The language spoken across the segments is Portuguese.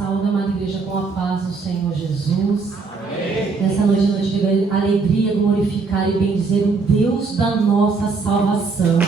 Saúde, amada igreja, com a paz do Senhor Jesus. Amém. Nessa noite eu tive a alegria de glorificar e bendizer o Deus da nossa salvação.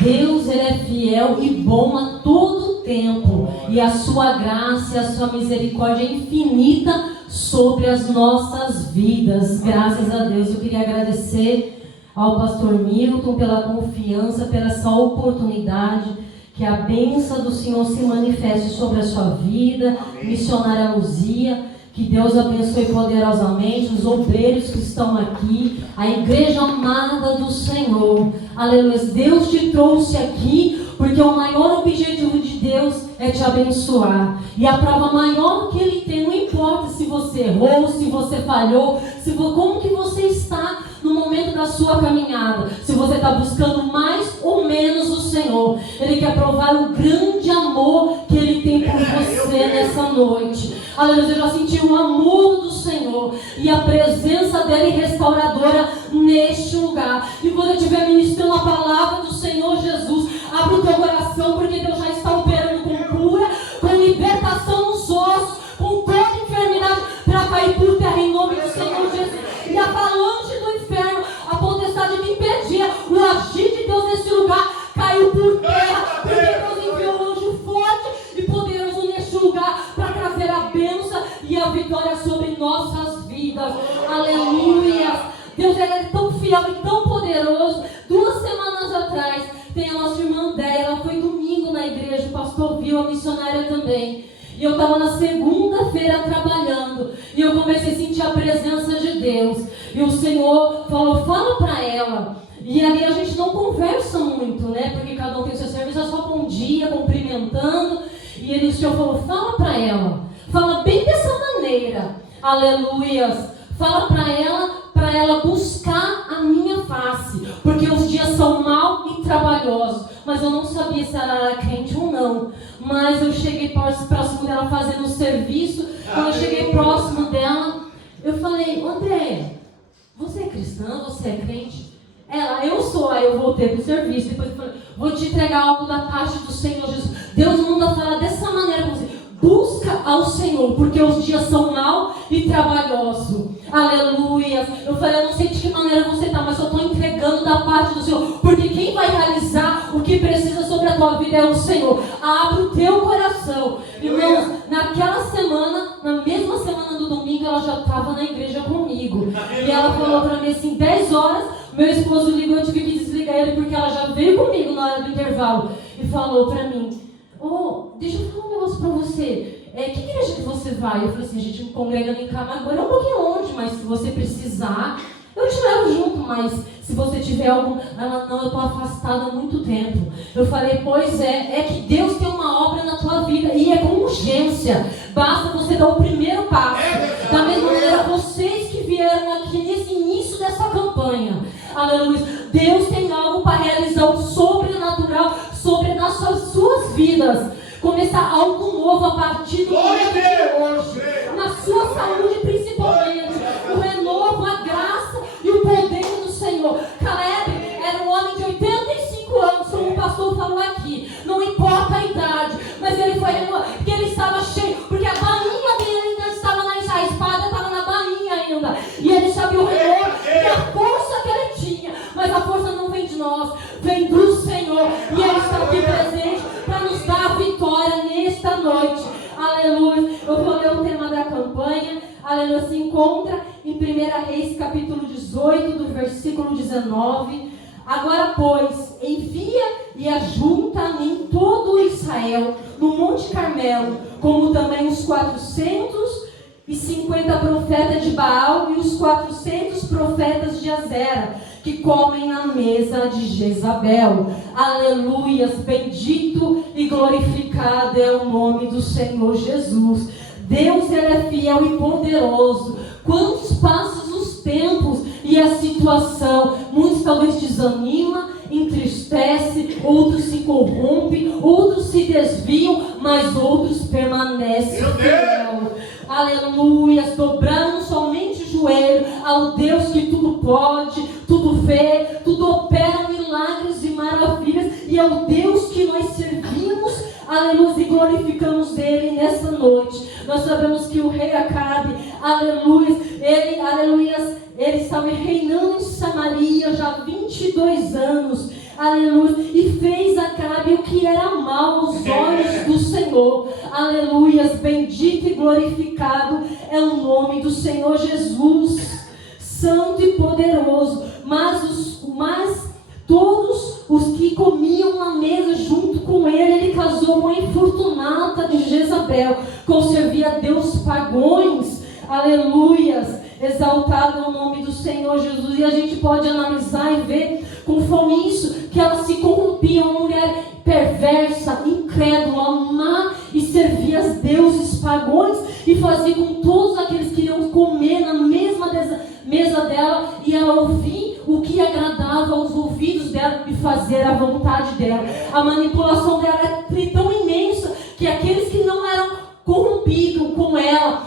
Deus, Ele é fiel e bom a todo tempo, e a sua graça e a sua misericórdia é infinita sobre as nossas vidas. Graças a Deus. Eu queria agradecer ao pastor Milton pela confiança, pela essa oportunidade. Que a bênção do Senhor se manifeste sobre a sua vida. Amém. Missionária Luzia, que Deus abençoe poderosamente os obreiros que estão aqui, a igreja amada do Senhor. Aleluia. Deus te trouxe aqui porque o maior objetivo de Deus é te abençoar. E a prova maior que Ele tem, não importa se você errou, se você falhou, como que você está no momento da sua caminhada, se você está buscando mais ou menos o Senhor. Ele quer provar o grande amor que Ele tem por você nessa noite. Aleluia, eu já senti o amor do Senhor e a presença dEle restauradora neste lugar. E quando eu estiver ministrando a palavra do Senhor Jesus, abre o teu coração, porque Deus já está operando com cura, com libertação nos ossos, com toda enfermidade para cair por terra em nome do Senhor Jesus. E a avalanche do inferno, a potestade que impedia o agir de Deus nesse lugar, caiu por terra, porque Deus enviou um anjo forte e poderoso neste lugar para trazer a bênção e a vitória sobre nossas vidas. Aleluia! Deus é tão fiel e tão poderoso. 2 semanas atrás, tem a nossa irmã Déia, ela foi domingo na igreja, o pastor viu, a missionária também. E eu estava na segunda-feira trabalhando, e eu comecei a sentir a presença de Deus. E o Senhor falou, fala para ela. E ali a gente não conversa muito, né? Porque cada um tem o seu serviço, é só bom dia, cumprimentando. E o Senhor falou, fala para ela. Fala bem dessa maneira. Aleluias. Fala para ela buscar a minha face. Porque os dias são maus e trabalhosos. Mas eu não sabia se ela era crente ou não. Mas eu cheguei próximo dela fazendo o serviço. Quando eu cheguei próximo dela, eu falei, André, você é cristã? Você é crente? Ela, eu sou. Aí eu voltei pro serviço. Depois eu falei, vou te entregar algo da parte do Senhor Jesus. Deus manda falar dessa maneira com você. Busca ao Senhor, porque os dias são maus e trabalhosos. Aleluia. Eu falei, eu não sei de que maneira você está, mas eu estou entregando da parte do Senhor. Porque quem vai realizar o que precisa sobre a tua vida é o Senhor. Abre o teu coração. Irmãos, naquela semana, na mesma semana do domingo, ela já estava na igreja comigo. E ela falou para mim assim, 10 horas, meu esposo ligou, eu tive que desligar ele, porque ela já veio comigo na hora do intervalo. E falou para mim, deixa eu falar um negócio pra você. Que igreja que você vai? Eu falei assim, a gente congrega em Camaguã, é um pouquinho longe, mas se você precisar, eu te levo junto, mas se você tiver algum... Ela, não, eu estou afastada há muito tempo. Eu falei, pois é que Deus tem uma obra na tua vida e é com urgência. Basta você dar o primeiro passo. Da mesma maneira, vocês que vieram aqui nesse início dessa campanha, aleluia, Deus tem algo para realizar o sobrenatural sobre as suas vidas. Começar algo novo a partir do momento de hoje. Na sua saúde principalmente. O renovo, a graça e o poder do Senhor. Caleb era um homem de 85 anos, como o pastor falou aqui. Não importa a idade, mas ele foi renovado, porque ele estava cheio, porque a bainha dele ainda estava a espada estava na bainha ainda. E ele sabia o renovo e a força que ele tinha. Mas a força não vem de nós, vem do Senhor. E Ele está aqui presente para nos dar a vitória nesta noite. Aleluia. Eu vou ler o tema da campanha. Aleluia. Se encontra em 1 Reis, capítulo 18, do versículo 19. Agora, pois, envia e ajunta a mim todo Israel no Monte Carmelo, como também os 450 profetas de Baal e os 400 profetas de Azera, que comem à mesa de Jezabel. Aleluias, bendito e glorificado é o nome do Senhor Jesus. Deus, Ele é fiel e poderoso. Quantos passos os tempos e a situação, muitos talvez desanima, entristece, outros se corrompem, outros se desviam, mas outros permanecem fiel. Aleluia, dobrando somente o joelho ao Deus que tudo pode, tudo vê, tudo opera milagres e maravilhas, e é o Deus que nós servimos, aleluia, e glorificamos Ele nessa noite. noite. Nós sabemos que o rei Acabe, aleluia, ele estava reinando em Samaria já há 22 anos. Aleluia, e fez Acabe o que era mal aos olhos do Senhor. Aleluia, bendito e glorificado é o nome do Senhor Jesus, santo e poderoso. Mas todos os que comiam na mesa junto com ele casou com a infortunata de Jezabel, conservia a Deus pagões. Aleluias, exaltado é o nome do Senhor Jesus. E a gente pode analisar e ver conforme isso, que ela se corrompia, uma mulher perversa, incrédula, má, e servia aos deuses pagões, e fazia com todos aqueles que iam comer na mesma mesa dela, e ela ouvia o que agradava aos ouvidos dela e fazer a vontade dela. A manipulação dela é tão imensa que aqueles que não eram corrompido com ela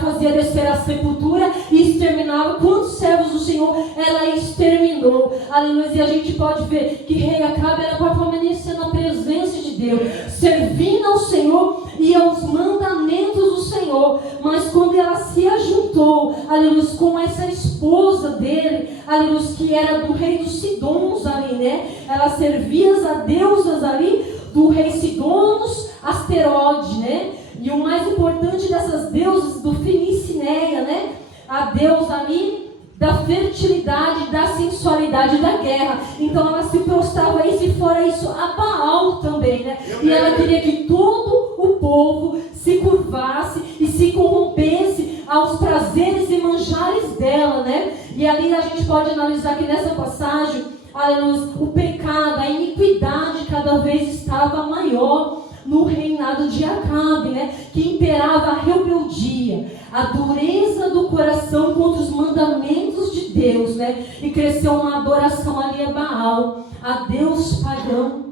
fazia descer a sepultura e exterminava. Quantos servos do Senhor ela exterminou? Aleluia. E a gente pode ver que rei Acabe era para permanecer na presença de Deus, servindo ao Senhor e aos mandamentos do Senhor. Mas quando ela se ajuntou, aleluia, com essa esposa dele, aleluia, que era do rei dos Sidons ali, né? Ela servia a deusas ali do rei Sidonos, Asteroide, né? E o mais importante dessas deusas do Finicineia, né? A deusa ali da fertilidade, da sensualidade, da guerra. Então ela se prostrava isso, e fora isso a Baal também, né? E ela queria que todo o povo se curvasse e se corrompesse aos prazeres e manjares dela, né? E ali a gente pode analisar que nessa passagem, aleluia, o pecado, a iniquidade cada vez estava maior no reinado de Acabe, né? Que imperava a rebeldia, a dureza do coração contra os mandamentos de Deus, né? E cresceu uma adoração ali a Baal, a Deus pagão.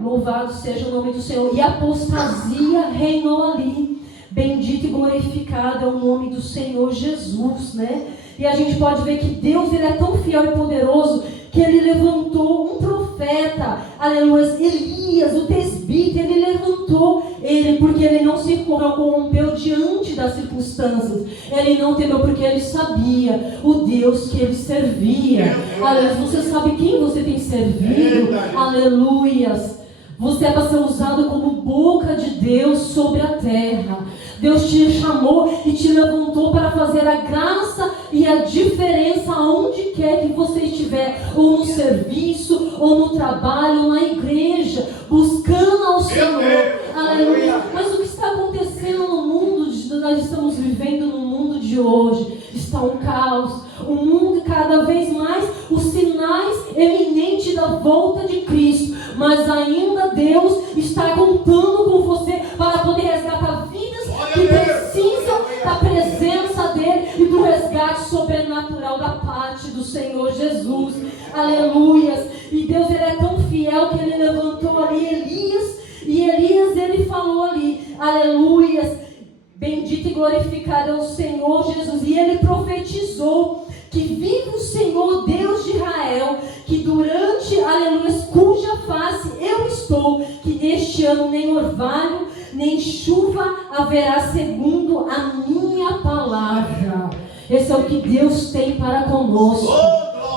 Louvado seja o nome do Senhor. E a apostasia reinou ali. Bendito e glorificado é o nome do Senhor Jesus, né? E a gente pode ver que Deus, ele é tão fiel e poderoso que ele levantou um profeta, aleluia, Elias, o tesbita. Ele levantou ele porque ele não se corrompeu diante das circunstâncias. Ele não temeu porque ele sabia o Deus que ele servia. Aleluia, você sabe quem você tem servido? Aleluias. Você é para ser usado como boca de Deus sobre a terra. Deus te chamou e te levantou para fazer a graça e a diferença onde quer que você estiver, ou no serviço, ou no trabalho, ou na igreja, buscando ao Senhor. Aleluia. Mas o que está acontecendo no mundo, nós estamos vivendo no mundo de hoje, está um caos. O mundo cada vez mais, os sinais eminentes da volta de Cristo. Mas ainda Deus está contando com você para poder resgatar vidas que precisam da presença dele e do resgate sobrenatural da parte do Senhor Jesus. Aleluias. E Deus, ele é tão fiel que ele levantou ali Elias. E Elias, ele falou ali, aleluias, bendito e glorificado é o Senhor Jesus. E ele profetizou que vive o Senhor Deus de Israel, que durante, aleluia, cuja face eu estou, que neste ano nem orvalho, nem chuva haverá segundo a minha palavra. Esse é o que Deus tem para conosco.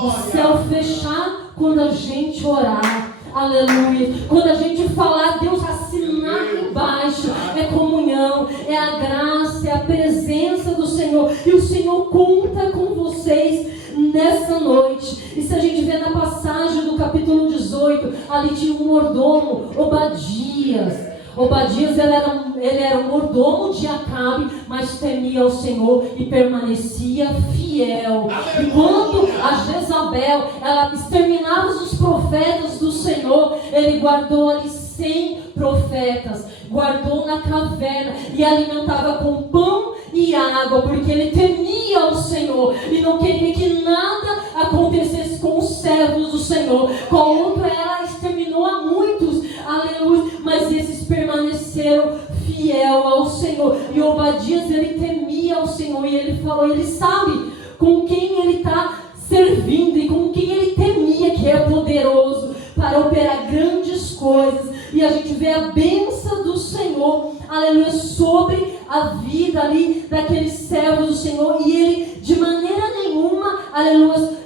O céu fechar quando a gente orar. Aleluia. Quando a gente falar, Deus assinar embaixo. É comunhão, é a graça, é a presença do Senhor. E o Senhor conta com vocês nessa noite. E se a gente vê na passagem do capítulo 18, ali tinha um mordomo, Obadias. Obadias, ele era um mordomo de Acabe, mas temia ao Senhor e permanecia fiel. Enquanto a Jezabel, ela exterminava os profetas do Senhor, ele guardou ali 100 profetas, guardou na caverna e alimentava com pão e água, porque ele temia ao Senhor e não queria que nada acontecesse com os servos do Senhor. Com o outro, ela exterminou a muitos, aleluia, mas esses permaneceram fiel ao Senhor. E Obadias, ele temia ao Senhor, e ele falou, ele sabe com quem ele está servindo e com quem ele temia, que é poderoso para operar grandes coisas. E a gente vê ver a bênção do Senhor, aleluia, sobre a vida ali daqueles servos do Senhor. E ele, de maneira nenhuma, aleluia,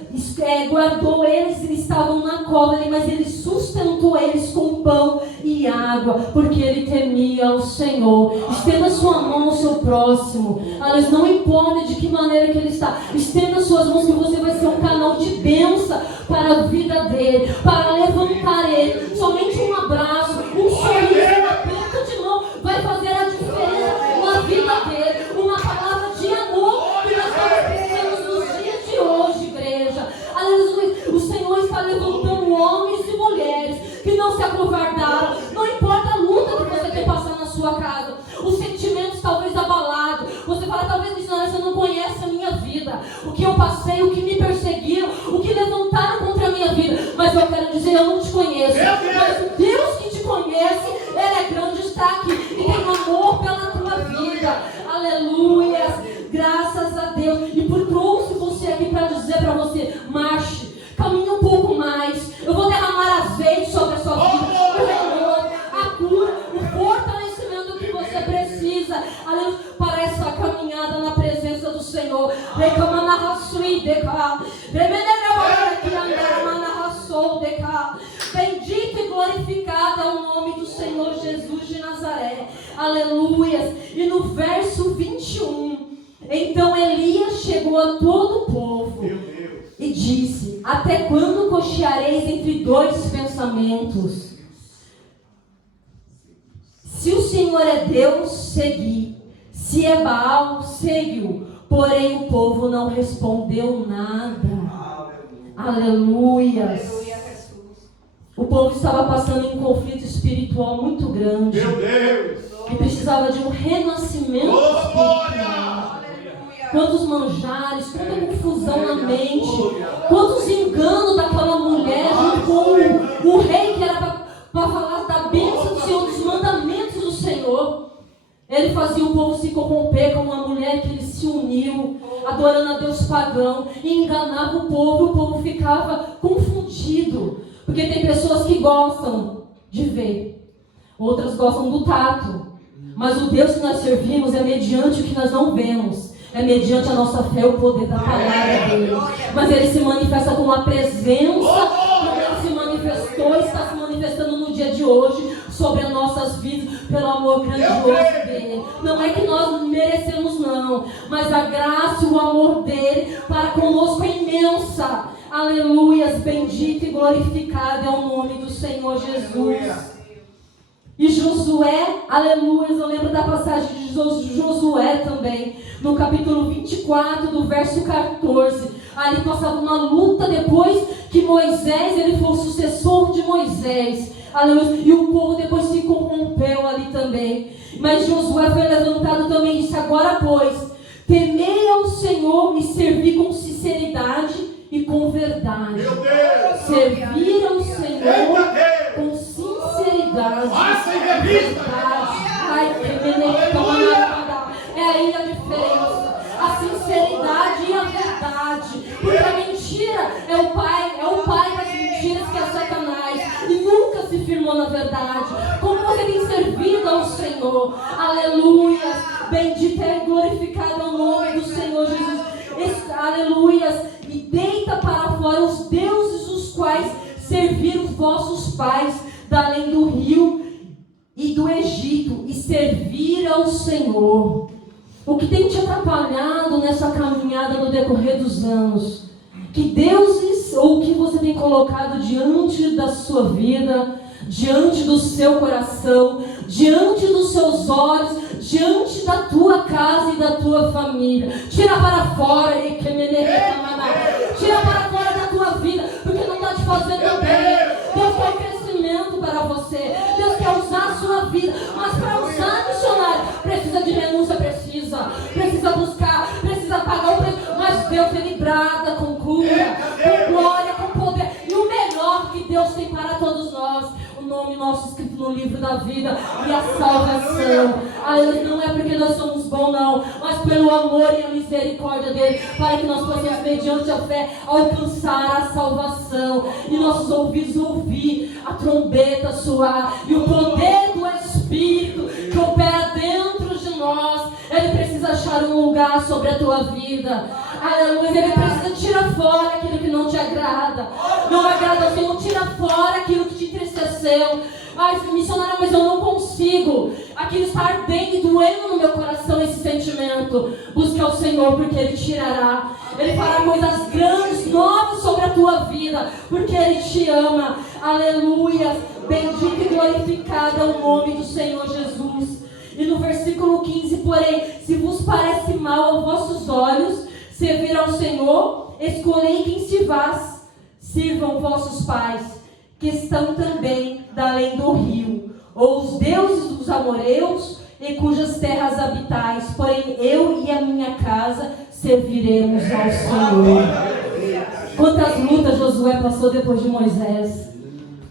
guardou eles estavam na cova ali, mas ele sustentou eles com pão e água, porque ele temia o Senhor. Estenda sua mão ao seu próximo, aleluia, não importa de que maneira que ele está, estenda suas mãos, que você vai ser um canal de bênção para a vida dele, para levantar ele. Somente um abraço, um sorriso, um aperto de mão vai fazer a diferença na vida dele. Uma palavra de amor que nós precisamos nos dias de hoje, igreja. Aleluia. O Senhor está levantando homens e mulheres que não se acovardaram. Não importa a luta que você tem passado na sua casa, os sentimentos talvez abalados. Você fala, talvez, missionária, você não conhece a minha vida, o que eu passei, o que me perseguiram, o que levantaram contra a minha vida. Mas eu quero dizer, eu não te conheço, mas o Deus que te conhece, Ele é grande, está aqui e tem amor pela tua vida. Aleluia. Graças a Deus. E por trouxe você aqui para dizer para você, marche, caminhe um pouco mais. Eu vou derramar azeite sobre a sua vida, o renovo, a cura, o fortalecimento que você precisa, aleluia, para essa caminhada na presença do Senhor. Bendito e glorificado é o nome do Senhor Jesus de Nazaré. Aleluia. E no verso 21, então Elias chegou a todo o povo e disse: até quando cocheareis entre dois pensamentos? Se o Senhor é Deus, segui. Se é Baal, segue-o. Porém o povo não respondeu nada. Aleluia. O povo estava passando em um conflito espiritual muito grande. Meu Deus! E precisava de um renascimento espiritual. Quantos manjares, quanta confusão na mente, quantos enganos daquela mulher junto com o rei que era para falar da bênção do Senhor, dos mandamentos do Senhor. Ele fazia o povo se corromper como uma mulher que ele se uniu, adorando a Deus pagão, e enganava o povo ficava confundido. Porque tem pessoas que gostam de ver, outras gostam do tato. Mas o Deus que nós servimos é mediante o que nós não vemos. É mediante a nossa fé, o poder da palavra dele. Mas ele se manifesta com uma presença, como ele se manifestou, está se manifestando no dia de hoje, sobre as nossas vidas, pelo amor grandioso dele. Não é que nós merecemos, não, mas a graça e o amor dele para conosco é imensa. Aleluias, bendito e glorificado é o nome do Senhor Jesus. E Josué, aleluia, eu lembro da passagem de Josué também, no capítulo 24, do verso 14. Ali passava uma luta depois que Moisés, ele foi o sucessor de Moisés. Aleluia, e o povo depois se corrompeu ali também. Mas Josué foi levantado também e disse: agora, pois, temei ao Senhor e servi com sinceridade e com verdade. Servir ao Senhor com sinceridade e verdade. Ai, é aí a diferença. A sinceridade e a verdade. Porque a mentira é o pai das mentiras, que é Satanás. E nunca se firmou na verdade. Como você tem servido ao Senhor. Aleluia. Bendito é e glorificado é o nome do Senhor Jesus. Aleluia. E deita para fora os deuses os quais serviram os vossos pais da além do rio e do Egito, e servir ao Senhor. O que tem te atrapalhado nessa caminhada no decorrer dos anos? Que deuses ou que você tem colocado diante da sua vida, diante do seu coração, diante dos seus olhos, diante da tua casa e da tua família? Tira para fora, tira para fora da tua vida, porque não está te fazendo bem. Deus quer crescimento para você, Deus quer usar a sua vida, mas para usar, missionário, precisa de renúncia, precisa buscar, precisa pagar o preço. Mas Deus, Ele brada com cura, com glória, com poder, e o melhor que Deus tem para todos nós, o nome nosso escrito no livro da nossa vida e a salvação. Aleluia, não é porque nós somos bons não, mas pelo amor e a misericórdia dele, para que nós possamos, mediante a fé, alcançar a salvação e nossos ouvidos ouvir a trombeta soar e o poder do Espírito que opera dentro de nós. Ele precisa achar um lugar sobre a tua vida. Aleluia, ele precisa tirar fora aquilo que não te agrada. Não agrada ao Senhor, tira fora aquilo que te entristeceu. Ai, missionária, mas eu não consigo. Aquilo está ardendo e doendo no meu coração, esse sentimento. Busque ao Senhor, porque Ele tirará. Ele fará coisas grandes, novas sobre a tua vida, porque Ele te ama. Aleluia. Bendito e glorificado é o nome do Senhor Jesus. E no versículo 15, porém, se vos parece mal aos vossos olhos servir ao Senhor, escolhei quem se vás. Sirvam vossos pais, que estão também da além do rio, ou os deuses dos amoreus, em cujas terras habitais. Porém, eu e a minha casa serviremos ao Senhor. Quantas lutas Josué passou depois de Moisés.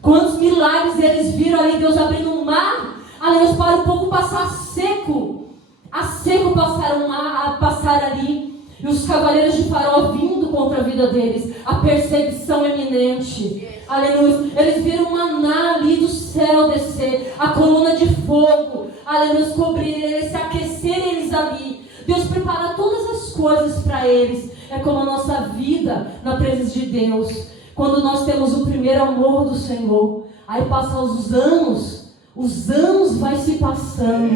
Quantos milagres eles viram ali, Deus abrindo um mar, aliás, para o povo passar seco. A seco passar ali. E os cavaleiros de Faraó vindo contra a vida deles. A perseguição eminente. Aleluia. Eles viram o maná ali do céu descer. A coluna de fogo. Aleluia. Cobrir eles, se aquecer eles ali. Deus prepara todas as coisas para eles. É como a nossa vida na presença de Deus. Quando nós temos o primeiro amor do Senhor. Aí passam os anos vai se passando.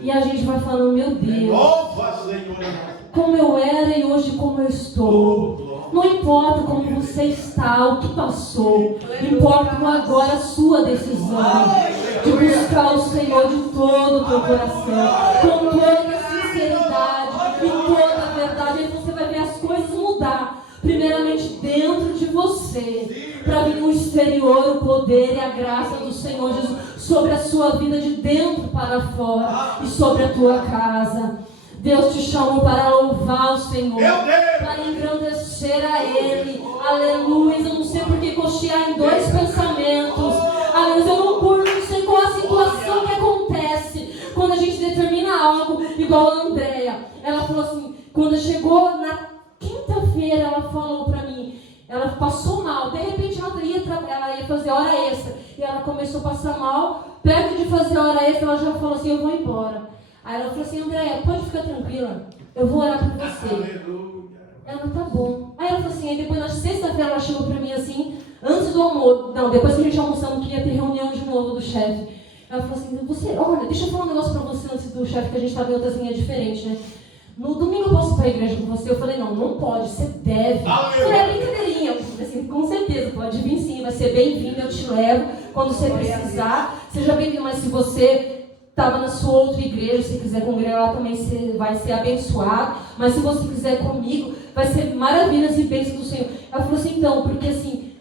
E a gente vai falando, meu Deus. Como eu era e hoje como eu estou. Não importa como você está, o que passou. Importa agora a sua decisão de buscar o Senhor de todo o teu coração, com toda a sinceridade e toda a verdade. Aí você vai ver as coisas mudar. Primeiramente dentro de você, para vir no exterior o poder e a graça do Senhor Jesus sobre a sua vida de dentro para fora e sobre a tua casa. Deus te chamou para louvar o Senhor, para engrandecer a Ele. Aleluia. Eu não sei por que cochear em dois pensamentos. Aleluia. Eu não sei qual a situação que acontece quando a gente determina algo, igual a Andréia. Ela falou assim, quando chegou na quinta-feira, ela falou para mim, ela passou mal. De repente ela ia fazer hora extra. E ela começou a passar mal. Perto de fazer hora extra, ela já falou assim, eu vou embora. Aí ela falou assim, Andréia, pode ficar tranquila, eu vou orar por você. Ela, tá bom. Aí ela falou assim, aí depois na sexta-feira ela chegou pra mim assim, antes do almoço, não, depois que a gente almoçamos, que ia ter reunião de novo do chefe. Ela falou assim, olha, deixa eu falar um negócio pra você antes do chefe, que a gente tá em outras linhas diferentes, né? No domingo eu posso ir pra igreja com você? Eu falei, não pode, você deve. Foi a brincadeirinha. Eu falei assim, com certeza, pode vir sim, vai ser bem-vindo, eu te levo quando você precisar. Seja bem-vindo, mas se você estava na sua outra igreja, se quiser congregar lá também vai ser abençoado. Mas se você quiser comigo, vai ser maravilhas e bênçãos do Senhor. Ela falou assim, então, porque assim,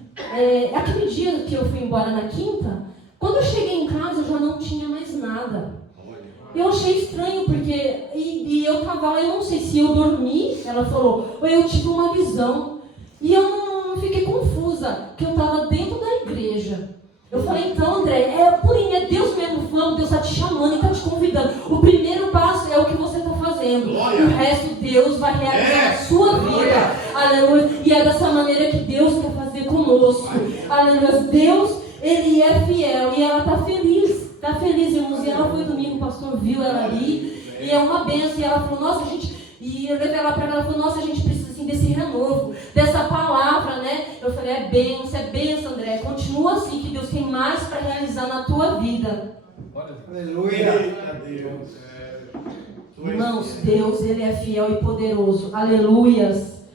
aquele dia que eu fui embora na quinta, quando eu cheguei em casa eu já não tinha mais nada. Eu achei estranho, porque e eu estava lá, eu não sei se eu dormi, ela falou, ou eu tive uma visão. E eu não fiquei confusa, que eu estava dentro da igreja. Eu falei, então André, porém é Deus mesmo falando, Deus está te chamando e está te convidando. O primeiro passo é o que você está fazendo. Glória. O resto Deus vai realizar na sua vida. Aleluia. E é dessa maneira que Deus quer fazer conosco. Aleluia. Deus, Ele é fiel e ela está feliz. Está feliz, irmãos. E ela foi domingo, o pastor viu ela ali. E é uma bênção. E ela falou, nossa, gente... E eu levei ela para ela e falou, nossa, a gente precisa assim, desse renovo, dessa palavra, né? Eu falei, é bênção, André. Continua assim, que Deus tem mais para realizar na tua vida. Aleluia. Irmãos, Deus, Ele é fiel e poderoso. Aleluias.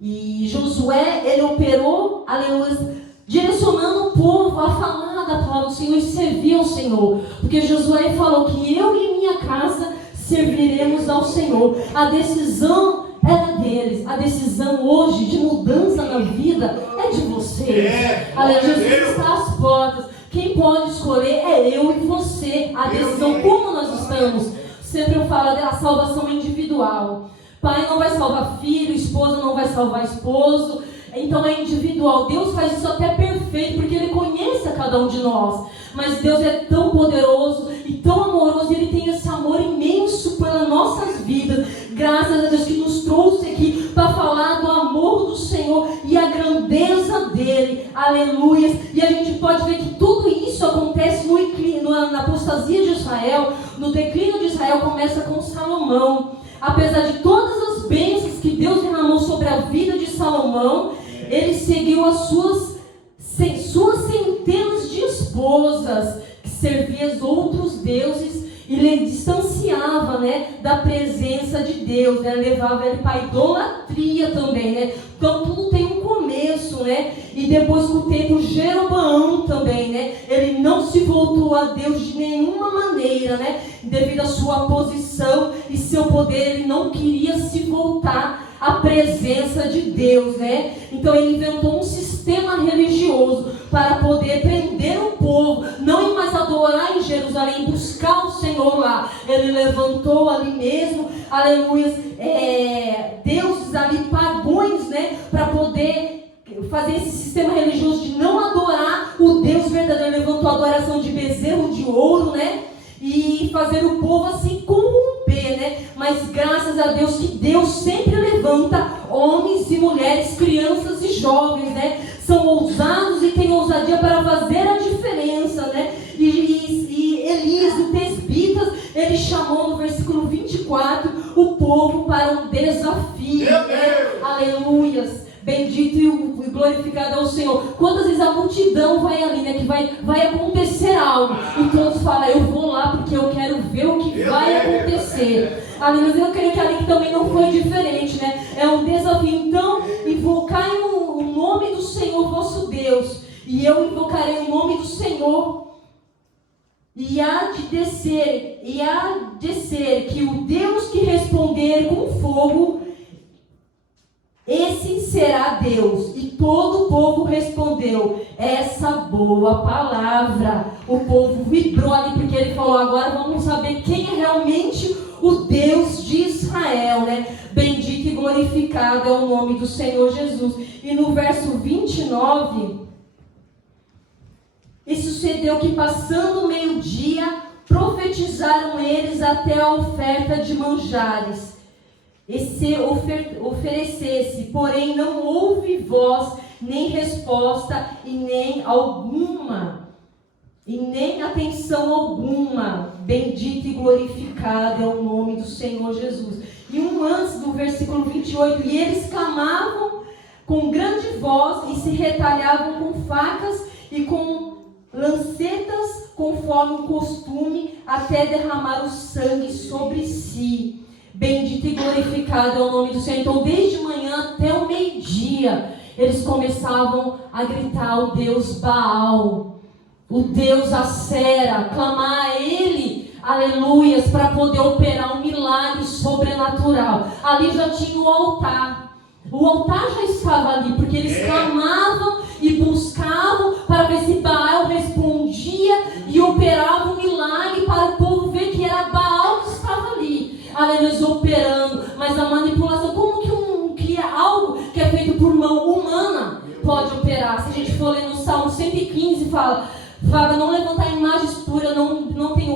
E Josué, ele operou, aleluia, direcionando o povo a falar da palavra do Senhor e servir ao Senhor. Porque Josué falou que eu e minha casa serviremos ao Senhor. A decisão era deles. A decisão hoje de mudança na vida é de vocês. Aleluia. Jesus está às portas. Quem pode escolher é eu e você. A decisão, como nós estamos. Sempre eu falo da salvação individual. Pai não vai salvar filho, esposa não vai salvar esposo, Então é individual. Deus faz isso até perfeito, porque Ele conhece a cada um de nós. Mas Deus é tão poderoso e tão amoroso, e Ele tem esse amor imenso pelas nossas vidas. Graças a Deus que nos trouxe aqui para falar do amor do Senhor e a grandeza dEle. Aleluia. E a gente pode ver que tudo isso acontece na apostasia de Israel. No declínio de Israel começa com Salomão. Apesar de todas as bênçãos que Deus derramou sobre a vida de Salomão, ele seguiu as suas centenas de esposas, que serviam os outros deuses, e ele distanciava, da presença de Deus, levava ele para a idolatria também, Então tudo tem um começo, e depois com o tempo Jeroboão também, ele não se voltou a Deus de nenhuma maneira, devido à sua posição e seu poder, ele não queria se voltar à presença de Deus, Então ele inventou um sistema religioso para poder prender o povo, não ir mais adorar em Jerusalém, buscar o Senhor lá. Ele levantou ali mesmo, aleluia, deuses ali pagões, para poder fazer esse sistema religioso de não adorar o Deus verdadeiro. Ele levantou a adoração de bezerro de ouro, e fazer o povo assim corromper, Mas graças a Deus que Deus sempre levanta homens e mulheres, crianças e jovens, São ousados e têm ousadia para fazer a diferença, E Elias, o tesbita, ele chamou no versículo 24 o povo para um desafio, Aleluias. Bendito e glorificado é o Senhor. Quantas vezes a multidão vai ali, que vai acontecer algo, e todos falam, eu vou lá porque eu quero ver o que vai acontecer. Mas eu creio que ali também não foi diferente, É um desafio. Então, invocai o nome do Senhor vosso Deus, e eu invocarei o nome do Senhor. E há de descer que o Deus que responder com fogo, esse será Deus. E todo o povo respondeu essa boa palavra. O povo vibrou ali, porque ele falou, agora vamos saber quem é realmente o Deus de Israel, Bendito e glorificado é o nome do Senhor Jesus. E no verso 29, e sucedeu que passando o meio-dia, profetizaram eles até a oferta de manjares, e se oferecesse, porém não houve voz, nem resposta, e nem atenção alguma. Bendito e glorificado é o nome do Senhor Jesus. E antes do versículo 28, e eles clamavam com grande voz, e se retalhavam com facas e com lancetas, conforme o costume, até derramar o sangue sobre si. Bendito e glorificado é o nome do Senhor. Então, desde manhã até o meio-dia, eles começavam a gritar o Deus Baal, o Deus Acera, clamar a Ele, aleluias, para poder operar um milagre sobrenatural. Ali já tinha o altar. O altar já estava ali, porque eles clamavam e buscavam para ver se Baal respondia e operava um milagre para o povo ver que era Baal que estava ali. Aleluia, operando. Mas a manipulação, como que algo que é feito por mão humana pode operar? Se a gente for ler no Salmo 115, fala não levantar imagens puras, não tem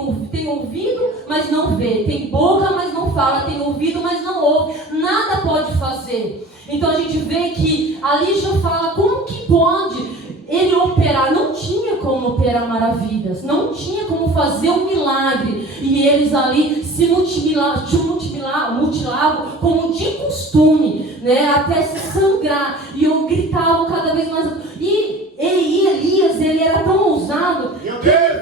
ouvido, mas não vê, tem boca, mas não fala, tem ouvido, mas não ouve, nada pode fazer. Então a gente vê que ali já fala como que pode ele operar. Não tinha como operar maravilhas, não tinha como fazer um milagre, e eles ali se mutilavam como de costume, até se sangrar, e eu gritava cada vez mais. E Elias, ele era tão ousado que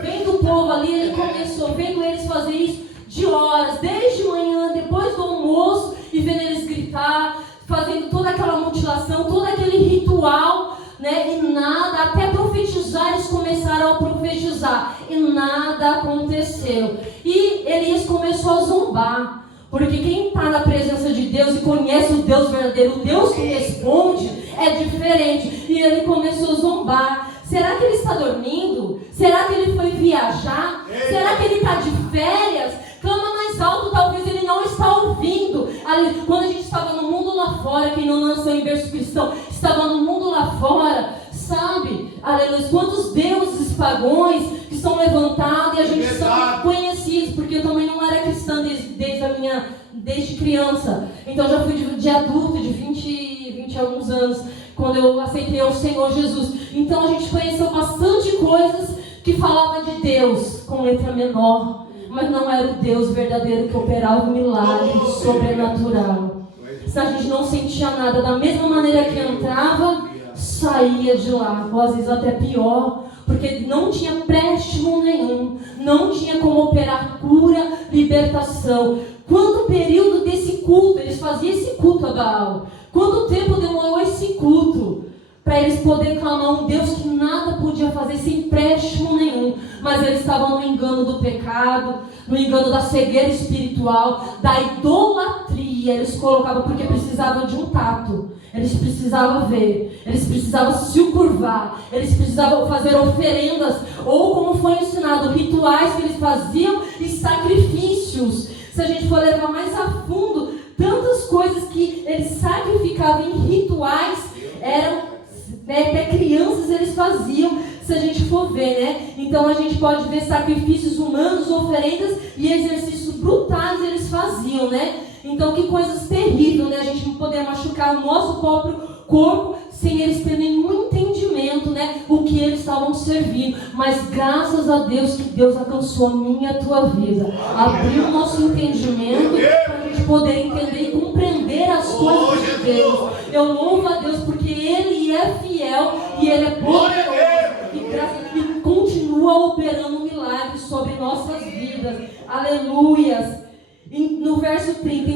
vendo o povo ali, ele começou, vendo eles fazer isso de horas, desde manhã, depois do almoço, e vendo eles gritar, fazendo toda aquela mutilação, todo aquele ritual, e nada, até profetizar, eles começaram a profetizar, e nada aconteceu. E Elias começou a zombar, porque quem está na presença de Deus e conhece o Deus verdadeiro, o Deus que responde, é diferente. E ele começou a zombar. Será que ele está dormindo? Será que ele foi viajar? Será que ele está de férias? Clama mais alto, talvez ele não está ouvindo. Quando a gente estava no mundo lá fora, quem não nasceu em berço cristão, estava no mundo lá fora, sabe? Aleluia. Quantos deuses pagões que são levantados e a gente são conhecidos, porque eu também não era cristã desde criança. Então já fui de adulto, de 20 e alguns anos, quando eu aceitei o Senhor Jesus. Então a gente conheceu bastante coisas que falavam de Deus com letra menor, mas não era o Deus verdadeiro que operava o milagre sobrenatural. Se a gente não sentia nada, da mesma maneira que entrava, saía de lá, ou às vezes até pior, porque não tinha préstimo nenhum, não tinha como operar cura, libertação. Quanto período desse culto, eles faziam esse culto a Baal? Quanto tempo demorou esse culto para eles poderem clamar um Deus que nada podia fazer sem empréstimo nenhum? Mas eles estavam no engano do pecado, no engano da cegueira espiritual, da idolatria. Eles colocavam porque precisavam de um tato, eles precisavam ver, eles precisavam se curvar, eles precisavam fazer oferendas, ou como foi ensinado, rituais que eles faziam e sacrifícios. Se a gente for levar mais a fundo, tantas coisas que eles sacrificavam em rituais, eram, até crianças eles faziam, se a gente for ver, né? Então a gente pode ver sacrifícios humanos, oferendas e exercícios brutais eles faziam, né? Então que coisas terríveis, né? A gente não poder machucar o nosso próprio corpo sem eles terem nenhum entendimento, né? O que eles estavam servindo. Mas graças a Deus que Deus alcançou a minha e a tua vida. Abriu o nosso entendimento para a gente poder entender e compreender as coisas de Deus. Eu louvo a Deus porque Ele é fiel e Ele é poderoso e continua operando milagres sobre nossas vidas. Aleluias. No verso 30,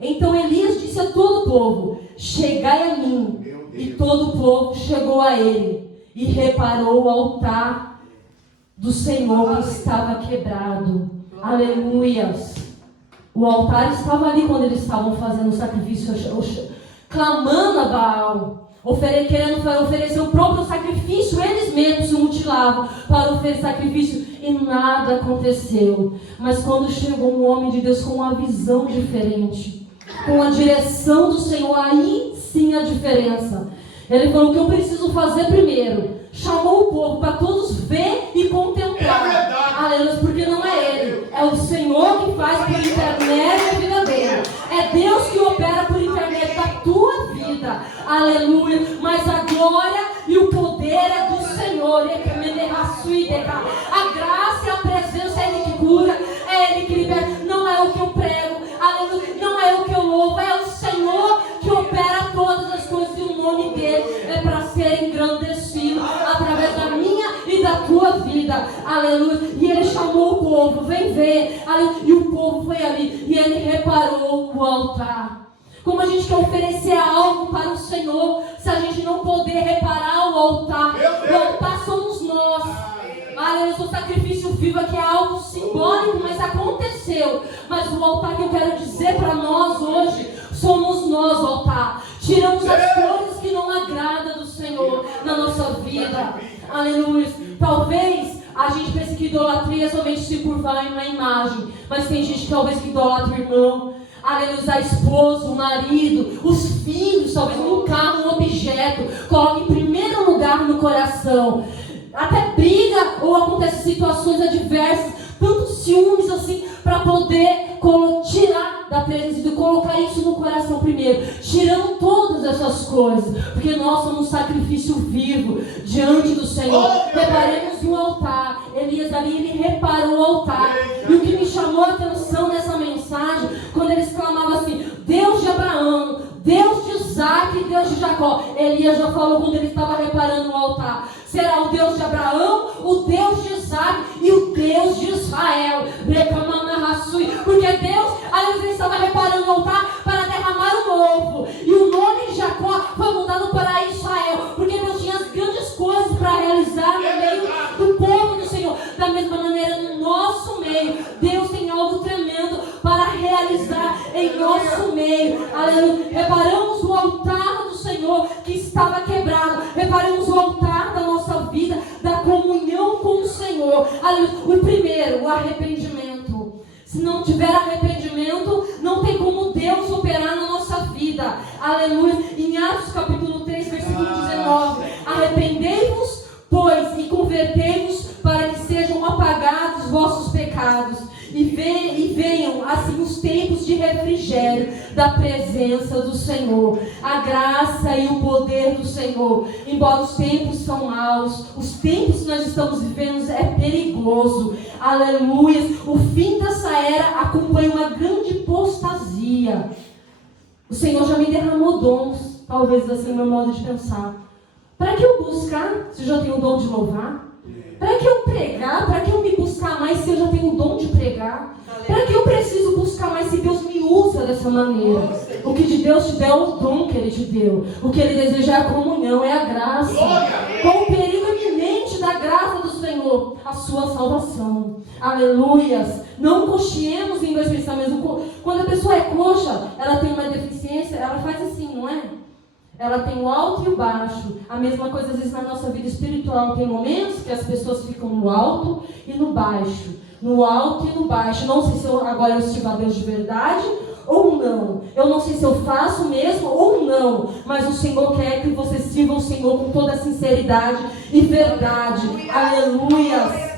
então Elias disse a todo o povo: chegai a mim. E todo o povo chegou a ele e reparou o altar do Senhor que estava quebrado. Aleluias. O altar estava ali quando eles estavam fazendo o sacrifício, clamando a Baal, querendo oferecer o próprio sacrifício. Eles mesmos se mutilavam para oferecer sacrifício e nada aconteceu. Mas quando chegou um homem de Deus com uma visão diferente, com a direção do Senhor, aí sim a diferença. Ele falou: o que eu preciso fazer primeiro? Chamou o povo para todos ver e contemplar. Aleluia, porque não é ele, é o Senhor que faz por intermédio da vida dele. É Deus que opera por intermédio da tua vida. Aleluia. Mas a glória e o poder é do Senhor. A graça e a presença é Ele que cura, é Ele que liberta. Não é o que eu prego, aleluia. Não é o que eu louvo, é o Senhor que opera todas as coisas. E o nome dele é para ser engrandecido através da minha e da tua vida. Aleluia. E ele chamou o povo: vem ver. Aleluia. E o povo foi ali e ele reparou o altar. Como a gente quer oferecer algo para o Senhor se a gente não poder reparar o altar? O altar somos nós. Aleluia. O sacrifício vivo aqui é algo simbólico, mas aconteceu. Mas o altar que eu quero dizer para nós hoje, somos nós o altar. Tiramos as coisas que não agradam do Senhor na nossa vida. Aleluia. Talvez a gente pense que idolatria é somente se curvar em uma imagem, mas tem gente que talvez que idolatra o irmão, aleluia, a esposa, o marido, os filhos, talvez no carro, um objeto, coloca em primeiro lugar no coração. Até briga ou acontecem situações adversas, tantos ciúmes assim, para poder tirar da presença e colocar isso no coração primeiro, tirando todas essas coisas, porque nós somos um sacrifício vivo diante do Senhor. Reparemos no altar. Elias ali, ele reparou o altar. E o que me chamou a atenção nessa mensagem, quando eles clamavam assim: Deus de Abraão, Deus de Isaac e Deus de Jacó. Elias já falou quando ele estava reparando o altar: será o Deus de Abraão, o Deus de Isaac e o Deus de Israel. Porque Deus, ele estava reparando o altar para derramar o novo. E o nome de Jacó foi mudado para Israel, porque Deus tinha as grandes coisas para realizar no meio do povo do Senhor. Da mesma maneira, no nosso meio, Deus tem algo tremendo para realizar em nosso meio. Aleluia. Reparamos o altar do Senhor que estava quebrado. Reparamos o altar da nossa vida, da comunhão com o Senhor. Aleluia. O primeiro, o arrependimento. Se não tiver arrependimento, não tem como Deus operar na nossa vida. Aleluia. Em Atos capítulo 3, versículo 19. Arrependei-vos, pois, e convertei-vos para que sejam apagados vossos pecados. E venham assim os tempos de refrigério da presença do Senhor. A graça e o poder do Senhor. Embora os tempos são maus, os tempos que nós estamos vivendo é perigoso. Aleluia. O fim dessa era acompanha uma grande apostasia. O Senhor já me derramou dons, talvez assim meu modo de pensar. Para que eu buscar se eu já tenho o dom de louvar? Para que eu pregar? Para que eu me buscar mais se eu já tenho o dom de pregar? Para que eu preciso buscar mais se Deus me usa dessa maneira? O que de Deus te deu é o dom que Ele te deu. O que Ele deseja é a comunhão, é a graça. Com o perigo iminente da graça do Senhor, a sua salvação. Aleluias. Não coxiemos em dois pensamentos. Quando a pessoa é coxa, ela tem uma deficiência, ela faz assim, não é? Ela tem o alto e o baixo. A mesma coisa às vezes na nossa vida espiritual. Tem momentos que as pessoas ficam no alto e no baixo. No alto e no baixo. Não sei se agora eu sirvo a Deus de verdade ou não. Eu não sei se eu faço mesmo ou não. Mas o Senhor quer que você sirva o Senhor com toda sinceridade e verdade. Aleluia.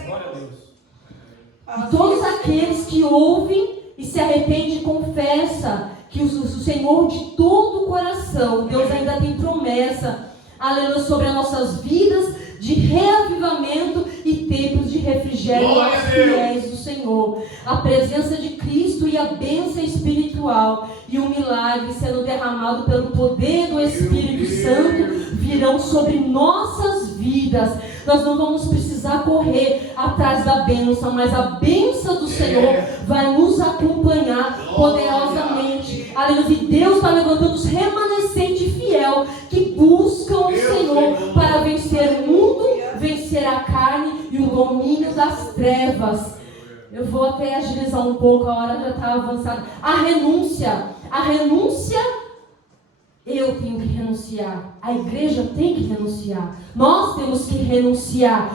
E todos aqueles que ouvem e se arrependem e confessam que o Senhor de todo o coração, Deus ainda tem promessa, aleluia, sobre as nossas vidas de reavivamento e tempos de refrigério aos fiéis do Senhor. A presença de Cristo e a bênção espiritual e o milagre sendo derramado pelo poder do Espírito Santo virão sobre nossas vidas. Nós não vamos precisar correr atrás da bênção, mas a bênção do Senhor vai nos acompanhar poderosamente. Aleluia. E Deus está levantando os remanescentes fiel que buscam o Senhor para vencer o mundo, vencer a carne e o domínio das trevas. Eu vou até agilizar um pouco, a hora já está avançada. A renúncia, eu tenho que renunciar. A igreja tem que renunciar. Nós temos que renunciar.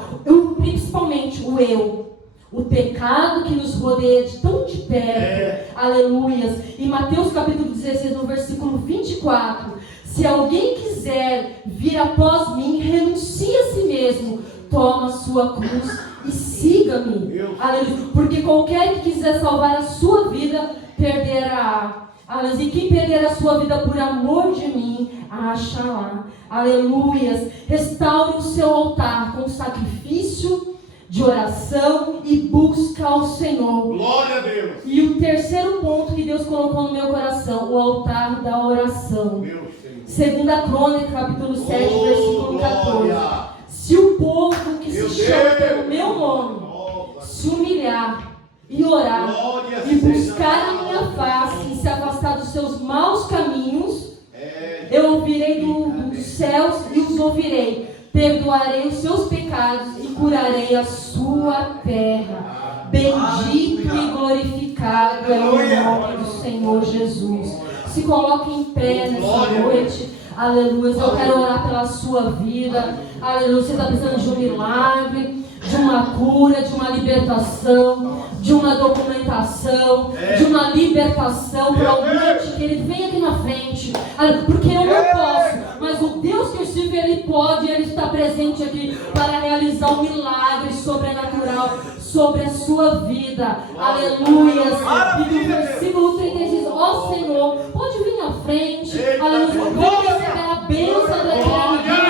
Principalmente o eu. O pecado que nos rodeia de tão de perto. Aleluias. Em Mateus capítulo 16, no versículo 24. Se alguém quiser vir após mim, renuncie a si mesmo. Toma a sua cruz e siga-me. Aleluia. Porque qualquer que quiser salvar a sua vida, perderá. Aleluia. E quem perder a sua vida por amor de mim, achará. Aleluias. Restaure o seu altar com sacrifício de oração e busca ao Senhor. Glória a Deus. E o terceiro ponto que Deus colocou no meu coração, o altar da oração. Segunda Crônica, capítulo 7, versículo 14. Se o povo que se chama pelo meu nome se humilhar e orar e buscar a minha face e se afastar dos seus maus caminhos, eu ouvirei dos céus e os ouvirei, perdoarei os seus pecados e curarei a sua terra. Bendito e glorificado é o nome do Senhor Jesus. Se coloque em pé nessa noite. Aleluia. Eu quero orar pela sua vida. Aleluia. Você está precisando de um milagre, de uma cura, de uma libertação, de uma documentação, de uma libertação para alguém que ele vem aqui na frente. Porque eu não posso, mas o Deus que eu sirvo, Ele pode, Ele está presente aqui para realizar um milagre sobrenatural sobre a sua vida. Aleluia. E no versículo 36, ó Senhor, pode vir à frente. Aleluia. Vamos receber a bênção da eternidade.